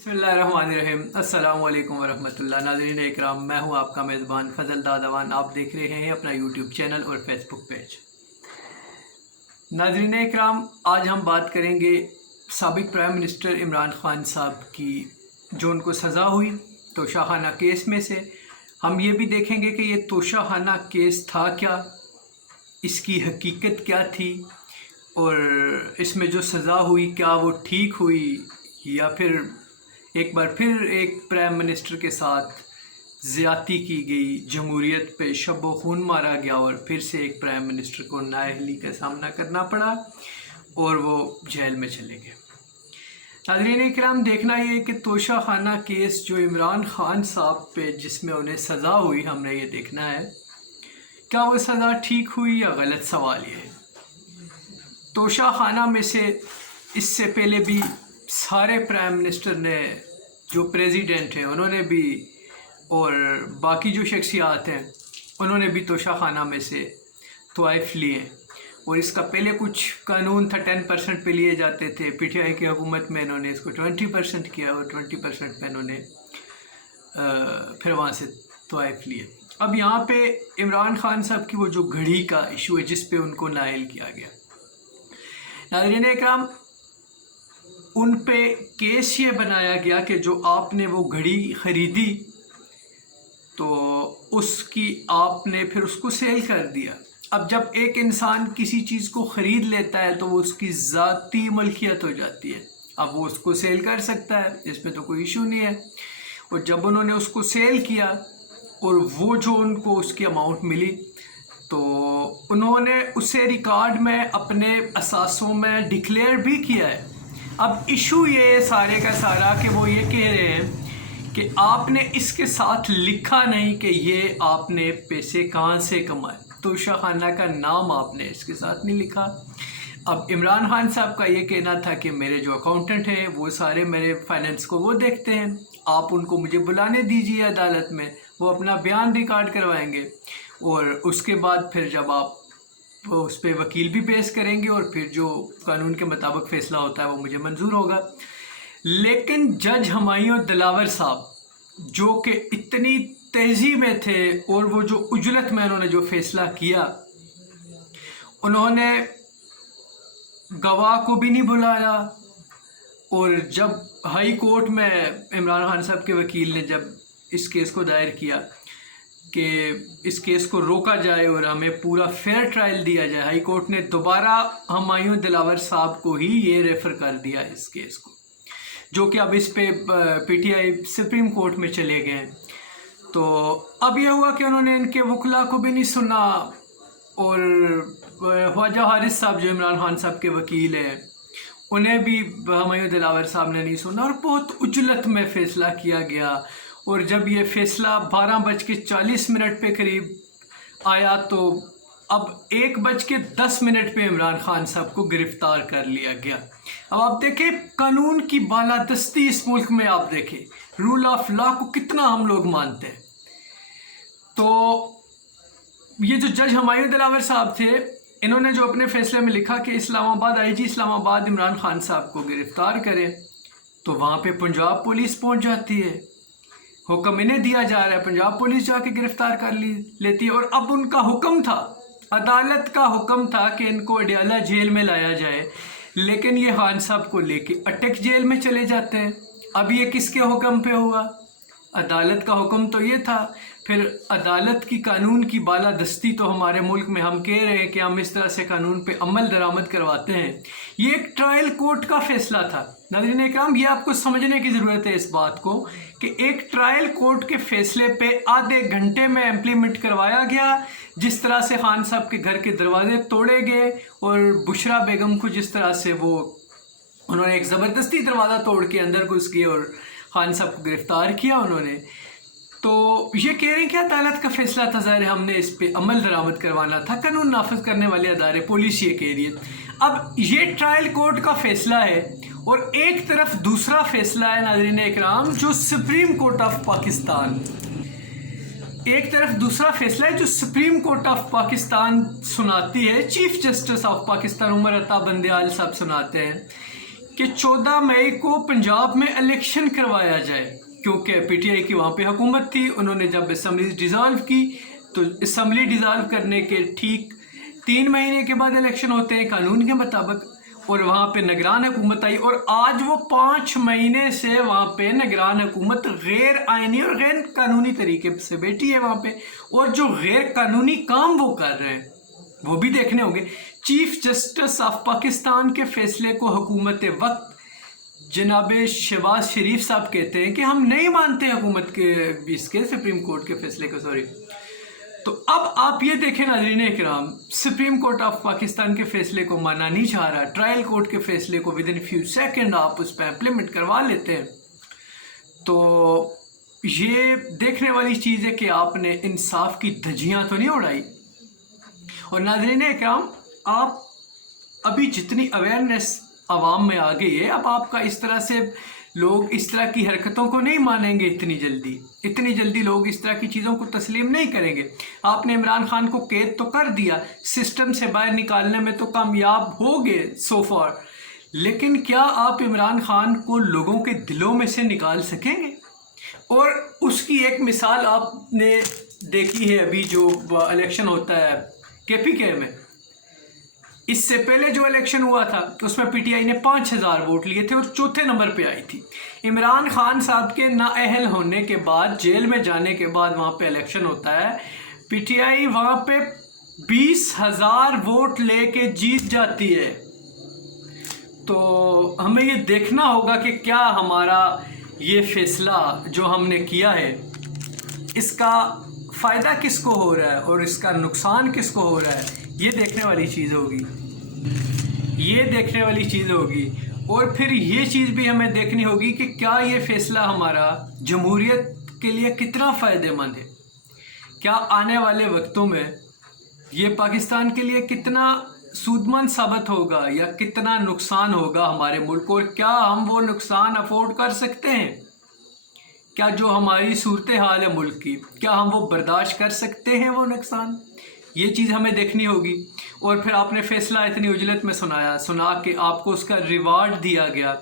बिस्मिल्लाहिर्रहमानिर्रहीम। अस्सलाम वालेकुम वरहमतुल्लाह। नाज़रीन इकराम, मैं हूं आपका मेज़बान फ़ज़ल दादवान। आप देख रहे हैं अपना यूट्यूब चैनल और फेसबुक पेज। नाज़रीन इकराम, आज हम बात करेंगे साबिक़ प्राइम मिनिस्टर इमरान ख़ान साहब की, जो उनको सज़ा हुई तोशाखाना केस में से। हम ये भी देखेंगे कि ये तोशाखाना केस था क्या, इसकी हकीकत क्या थी, और इसमें जो सज़ा हुई क्या वो ठीक हुई, या फिर एक बार फिर एक प्राइम मिनिस्टर के साथ ज़्यादती की गई, जमहूरियत पे शब खून मारा गया और फिर से एक प्राइम मिनिस्टर को नाअहली का सामना करना पड़ा और वो जेल में चले गए। नाज़रीन इकराम, देखना ये कि तोशाखाना केस जो इमरान ख़ान साहब पे जिसमें उन्हें सज़ा हुई, हमने ये देखना है क्या वो सज़ा ठीक हुई या गलत। सवाल ये है, तोशाखाना में से इससे पहले भी सारे प्राइम मिनिस्टर ने, जो प्रेसिडेंट हैं उन्होंने भी, और बाकी जो शख्सियात हैं उन्होंने भी तोशाखाना में से तवाइफ लिए। और इसका पहले कुछ कानून था 10% पे लिए जाते थे, पीटीआई की हुकूमत में इन्होंने इसको 20% किया और 20% पे इन्होंने फिर वहाँ से तवाइफ लिए। अब यहाँ पे इमरान ख़ान साहब की वो जो घड़ी का इशू है जिस पे उनको नाइल किया गया। नाज़रीन इकराम, उन पे केस ये बनाया गया कि जो आपने वो घड़ी ख़रीदी तो उसकी आपने फिर उसको सेल कर दिया। अब जब एक इंसान किसी चीज़ को ख़रीद लेता है तो वो उसकी ज़ाती मलकियत हो जाती है। अब वो उसको सेल कर सकता है, इसमें तो कोई इशू नहीं है। और जब उन्होंने उसको सेल किया और वो जो उनको उसकी अमाउंट मिली तो उन्होंने उसे रिकॉर्ड में अपने असासों में डिक्लेयर भी किया है। अब इशू ये सारे का सारा कि वो ये कह रहे हैं कि आपने इसके साथ लिखा नहीं कि ये आपने पैसे कहाँ से कमाए, तोशाखाना का नाम आपने इसके साथ नहीं लिखा। अब इमरान खान साहब का ये कहना था कि मेरे जो अकाउंटेंट हैं वो सारे मेरे फाइनेंस को वो देखते हैं, आप उनको मुझे बुलाने दीजिए अदालत में, वो अपना बयान रिकॉर्ड करवाएंगे और उसके बाद फिर जब आप उस पर वकील भी पेश करेंगे और फिर जो कानून के मुताबिक फ़ैसला होता है वो मुझे मंजूर होगा। लेकिन जज हुमायूं दिलावर साहब, जो कि इतनी तेज़ी में थे और वो जो उजलत में उन्होंने जो फ़ैसला किया, उन्होंने गवाह को भी नहीं बुलाया। और जब हाई कोर्ट में इमरान खान साहब के वकील ने जब इस केस को दायर किया कि इस केस को रोका जाए और हमें पूरा फेयर ट्रायल दिया जाए, हाई कोर्ट ने दोबारा हुमायूं दिलावर साहब को ही ये रेफ़र कर दिया इस केस को, जो कि अब इस पे पीटीआई सुप्रीम कोर्ट में चले गए। तो अब ये हुआ कि उन्होंने इनके वकला को भी नहीं सुना और ख्वाजा हारिस साहब जो इमरान खान साहब के वकील हैं उन्हें भी हुमायूं दिलावर साहब ने नहीं सुना और बहुत उजलत में फ़ैसला किया गया। और जब ये फ़ैसला 12:40 पे करीब आया तो अब 1:10 पे इमरान खान साहब को गिरफ़्तार कर लिया गया। अब आप देखें कानून की बालादस्ती इस मुल्क में, आप देखें रूल ऑफ लॉ को कितना हम लोग मानते हैं। तो ये जो जज हुमायूं दिलावर साहब थे, इन्होंने जो अपने फ़ैसले में लिखा कि इस्लामाबाद आईजी इस्लामाबाद इमरान खान साहब को गिरफ़्तार करें, तो वहाँ पे पंजाब पुलिस पहुँच जाती है, हुक्म इन्हें दिया जा रहा है, पंजाब पुलिस जाके गिरफ़्तार कर लेती है। और अब उनका हुक्म था, अदालत का हुक्म था कि इनको अडयाला जेल में लाया जाए, लेकिन ये खान साहब को लेके अटक जेल में चले जाते हैं। अब ये किसके हुक्म पे हुआ? अदालत का हुक्म तो ये था। फिर अदालत की कानून की बालादस्ती तो हमारे मुल्क में हम कह रहे हैं कि हम इस तरह से कानून पे अमल दरामद करवाते हैं। ये एक ट्रायल कोर्ट का फ़ैसला था। नाज़रीन इकराम, ये आपको समझने की ज़रूरत है इस बात को कि एक ट्रायल कोर्ट के फ़ैसले पे आधे घंटे में इम्प्लीमेंट करवाया गया। जिस तरह से खान साहब के घर के दरवाजे तोड़े गए और बुशरा बेगम को जिस तरह से वो उन्होंने एक ज़बरदस्ती दरवाज़ा तोड़ के अंदर घुस गए और खान साहब को गिरफ़्तार किया उन्होंने, तो ये कह रहे हैं कि अदालत का फ़ैसला था, ज़ाहिर हमने इस पे अमल दरामद करवाना था, कानून नाफिज करने वाले अदारे पुलिस ये कह रही है। अब ये ट्रायल कोर्ट का फ़ैसला है और एक तरफ दूसरा फ़ैसला है नाज़रीन इकराम जो सुप्रीम कोर्ट ऑफ पाकिस्तान, एक तरफ दूसरा फ़ैसला है जो सुप्रीम कोर्ट ऑफ पाकिस्तान सुनाती है, chief justice of Pakistan Umar Ata Bandial साहब सुनाते हैं کہ 14 मई को पंजाब में इलेक्शन करवाया जाए, क्योंकि PTI की वहाँ पे हुकूमत थी। उन्होंने जब असम्बली डिज़ाल्व की तो असम्बली डिज़ाल्व करने के ठीक 3 महीने के बाद इलेक्शन होते हैं कानून के मुताबिक, और वहाँ पे निगरान हुकूमत आई, और आज वो 5 महीने से वहाँ पे निगरान हुकूमत गैर आइनी और गैर कानूनी तरीके से बैठी है वहाँ पे, और जो गैर कानूनी काम वो कर रहे हैं वो भी देखने होंगे। चीफ जस्टिस ऑफ पाकिस्तान के फैसले को हुकूमत वक्त जनाब शहबाज शरीफ साहब कहते हैं कि हम नहीं मानते हुकूमत के इसके सुप्रीम कोर्ट के फैसले को, सॉरी। तो अब आप ये देखें नाज़रीन इकराम, सुप्रीम कोर्ट ऑफ पाकिस्तान के फैसले को माना नहीं चाह रहा, ट्रायल कोर्ट के फैसले को विद इन फ्यू सेकंड आप उस पर इम्प्लीमेंट करवा लेते हैं। तो ये देखने वाली चीज़ है कि आपने इंसाफ की धज्जियाँ तो नहीं उड़ाई। और नाज़रीन इकराम, आप अभी जितनी अवेयरनेस आवाम में आ गई है, अब आपका इस तरह से लोग इस तरह की हरकतों को नहीं मानेंगे इतनी जल्दी लोग इस तरह की चीज़ों को तस्लीम नहीं करेंगे। आपने इमरान खान को कैद तो कर दिया, सिस्टम से बाहर निकालने में तो कामयाब हो गए सो फार, लेकिन क्या आप इमरान खान को लोगों के दिलों में से निकाल सकेंगे? और उसकी एक मिसाल आपने देखी है, अभी जो इलेक्शन होता है KPK में, इससे पहले जो इलेक्शन हुआ था उसमें PTI ने 5000 वोट लिए थे और चौथे नंबर पे आई थी। इमरान खान साहब के नाअहल होने के बाद, जेल में जाने के बाद वहाँ पे इलेक्शन होता है, PTI वहाँ पे 20,000 वोट लेके जीत जाती है। तो हमें ये देखना होगा कि क्या हमारा ये फैसला जो हमने किया है इसका फ़ायदा किसको हो रहा है और इसका नुकसान किसको हो रहा है, ये देखने वाली चीज़ होगी। और फिर ये चीज़ भी हमें देखनी होगी कि क्या ये फ़ैसला हमारा जमहूरियत के लिए कितना फ़ायदेमंद है, क्या आने वाले वक्तों में ये पाकिस्तान के लिए कितना सूदमंद साबित होगा या कितना नुकसान होगा हमारे मुल्क को, और क्या हम वो नुकसान अफोर्ड कर सकते हैं? क्या जो हमारी सूरत हाल है मुल्क की, क्या हम वो बर्दाश्त कर सकते हैं वो नुकसान? ये चीज़ हमें देखनी होगी। और फिर आपने फ़ैसला इतनी उजलत में सुना के आपको उसका रिवार्ड दिया गया,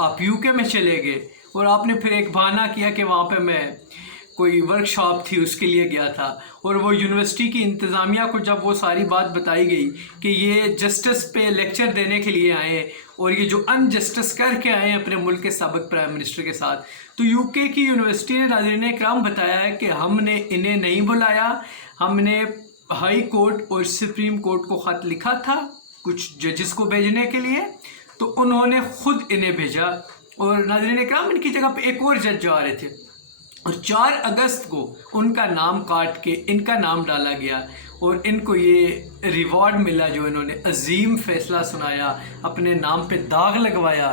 आप UK में चले गए और आपने फिर एक बहाना किया कि वहाँ पे मैं कोई वर्कशॉप थी उसके लिए गया था, और वो यूनिवर्सिटी की इंतज़ामिया को जब वो सारी बात बताई गई कि ये जस्टिस पे लेक्चर देने के लिए आए और ये जो अनजस्टिस करके आए हैं अपने मुल्क के साबिक़ प्राइम मिनिस्टर के साथ, तो UK की यूनिवर्सिटी ने नाज़रीन इकराम बताया है कि हमने इन्हें नहीं बुलाया, हमने हाई कोर्ट और सुप्रीम कोर्ट को ख़त लिखा था कुछ जजेस को भेजने के लिए, तो उन्होंने ख़ुद इन्हें भेजा। और नाज़रीन इकराम, इनकी जगह पे एक और जज जा रहे थे और 4 अगस्त को उनका नाम काट के इनका नाम डाला गया और इनको ये रिवॉर्ड मिला जो इन्होंने अजीम फ़ैसला सुनाया, अपने नाम पे दाग लगवाया।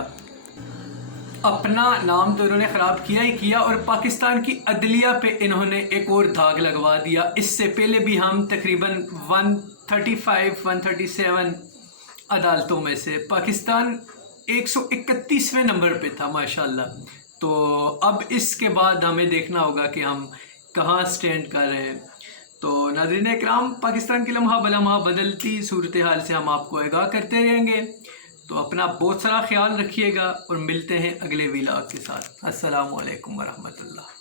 अपना नाम तो इन्होंने ख़राब किया ही किया और पाकिस्तान की अदलिया पे इन्होंने एक और दाग लगवा दिया। इससे पहले भी हम तकरीबन 135-137 अदालतों में से पाकिस्तान 131वें नंबर पे था माशाल्लाह। तो अब इसके बाद हमें देखना होगा कि हम कहाँ स्टैंड कर रहे हैं। तो नाज़रीन इकराम, पाकिस्तान की लम्हा बलम्हा बदलती सूरत हाल से हम आपको आगाह करते रहेंगे। तो अपना बहुत सारा ख्याल रखिएगा और मिलते हैं अगले व्लॉग के साथ। अस्सलामु अलैकुम वरहमतुल्लाह।